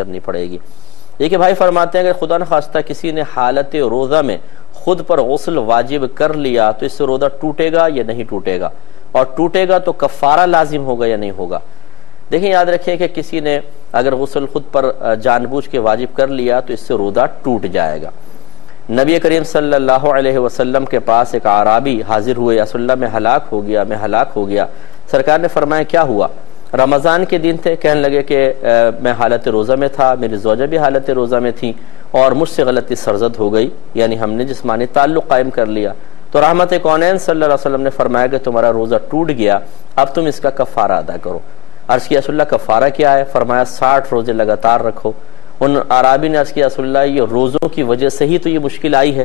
کرنی پڑے گی۔ دیکھیے بھائی فرماتے ہیں کہ خدا نخواستہ کسی نے حالت روزہ میں خود پر غسل واجب کر لیا تو اس سے روزہ ٹوٹے گا یا نہیں ٹوٹے گا، اور ٹوٹے گا تو کفارہ لازم ہوگا یا نہیں ہوگا۔ دیکھیں یاد رکھیں کہ کسی نے اگر غسل خود پر جان بوجھ کے واجب کر لیا تو اس سے روزہ ٹوٹ جائے گا۔ نبی کریم صلی اللہ علیہ وسلم کے پاس ایک اعرابی حاضر ہوئے، یا رسول اللہ میں ہلاک ہو گیا۔ سرکار نے فرمایا کیا ہوا؟ رمضان کے دن تھے، کہنے لگے کہ میں حالت روزہ میں تھا، میری زوجہ بھی حالت روزہ میں تھی، اور مجھ سے غلطی سرزد ہو گئی، یعنی ہم نے جسمانی تعلق قائم کر لیا۔ تو رحمت کونین صلی اللہ علیہ وسلم نے فرمایا کہ تمہارا روزہ ٹوٹ گیا، اب تم اس کا کفارہ ادا کرو۔ عرض کیا رسول اللہ کفارہ کیا ہے؟ فرمایا 60 روزے لگاتار رکھو۔ ان عرابی نے عرض کیا رسول اللہ یہ روزوں کی وجہ سے ہی تو یہ مشکل آئی ہے،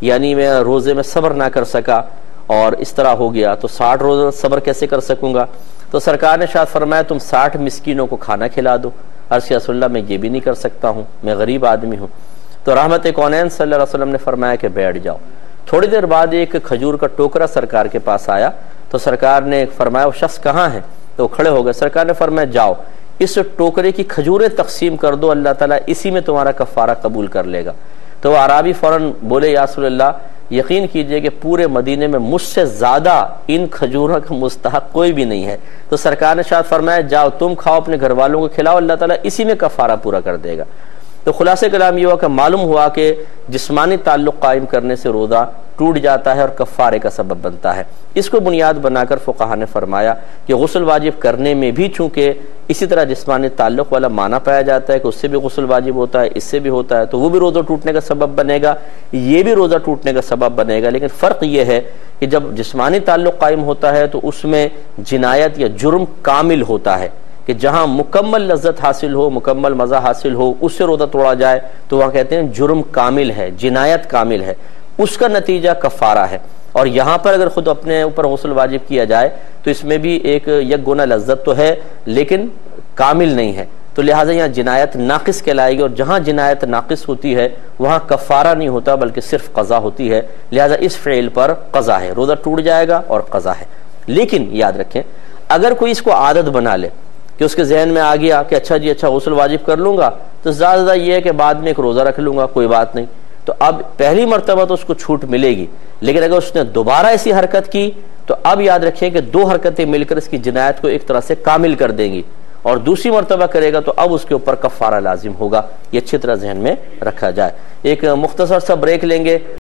یعنی میں روزے میں صبر نہ کر سکا اور اس طرح ہو گیا، تو 60 روزہ صبر کیسے کر سکوں گا؟ تو سرکار نے شاید فرمایا تم 60 مسکینوں کو کھانا کھلا دو۔ عرض کیا رسول اللہ میں یہ بھی نہیں کر سکتا ہوں، میں غریب آدمی ہوں۔ تو رحمت کونین صلی اللہ علیہ وسلم نے فرمایا کہ بیٹھ جاؤ۔ تھوڑی دیر بعد ایک کھجور کا ٹوکرا سرکار کے پاس آیا، تو سرکار نے فرمایا وہ شخص کہاں ہے؟ تو وہ کھڑے ہو گئے۔ سرکار نے فرمایا جاؤ اس ٹوکرے کی کھجوریں تقسیم کر دو، اللہ تعالیٰ اسی میں تمہارا کفارہ قبول کر لے گا۔ تو وہ عرابی فوراً بولے یا رسول اللہ یقین کیجئے کہ پورے مدینے میں مجھ سے زیادہ ان کھجوروں کا مستحق کوئی بھی نہیں ہے۔ تو سرکار نے شاید فرمایا جاؤ تم کھاؤ، اپنے گھر والوں کو کھلاؤ، اللہ تعالیٰ اسی میں کفارہ پورا کر دے گا۔ تو خلاصہ کلام یہ ہوا کہ معلوم ہوا کہ جسمانی تعلق قائم کرنے سے روزہ ٹوٹ جاتا ہے اور کفارے کا سبب بنتا ہے۔ اس کو بنیاد بنا کر فقہا نے فرمایا کہ غسل واجب کرنے میں بھی چونکہ اسی طرح جسمانی تعلق والا معنی پایا جاتا ہے کہ اس سے بھی غسل واجب ہوتا ہے، اس سے بھی ہوتا ہے، تو وہ بھی روزہ ٹوٹنے کا سبب بنے گا، یہ بھی روزہ ٹوٹنے کا سبب بنے گا۔ لیکن فرق یہ ہے کہ جب جسمانی تعلق قائم ہوتا ہے تو اس میں جنایت یا جرم کامل ہوتا ہے، کہ جہاں مکمل لذت حاصل ہو، مکمل مزہ حاصل ہو، اس سے روزہ توڑا جائے تو وہاں کہتے ہیں جرم کامل ہے، جنایت کامل ہے، اس کا نتیجہ کفارہ ہے۔ اور یہاں پر اگر خود اپنے اوپر غسل واجب کیا جائے تو اس میں بھی ایک یک گنا لذت تو ہے لیکن کامل نہیں ہے، تو لہٰذا یہاں جنایت ناقص کہلائے گی، اور جہاں جنایت ناقص ہوتی ہے وہاں کفارہ نہیں ہوتا بلکہ صرف قضا ہوتی ہے، لہٰذا اس فعل پر قضا ہے، روزہ ٹوٹ جائے گا اور قضا ہے۔ لیکن یاد رکھیں اگر کوئی اس کو عادت بنا لے کہ اس کے ذہن میں آ گیا کہ اچھا جی اچھا غسل واجب کر لوں گا تو زیادہ یہ ہے کہ بعد میں ایک روزہ رکھ لوں گا، کوئی بات نہیں، تو اب پہلی مرتبہ تو اس کو چھوٹ ملے گی، لیکن اگر اس نے دوبارہ ایسی حرکت کی تو اب یاد رکھیں کہ 2 حرکتیں مل کر اس کی جنایت کو ایک طرح سے کامل کر دیں گی، اور دوسری مرتبہ کرے گا تو اب اس کے اوپر کفارہ لازم ہوگا۔ یہ اچھی طرح ذہن میں رکھا جائے۔ ایک مختصر سا بریک لیں گے۔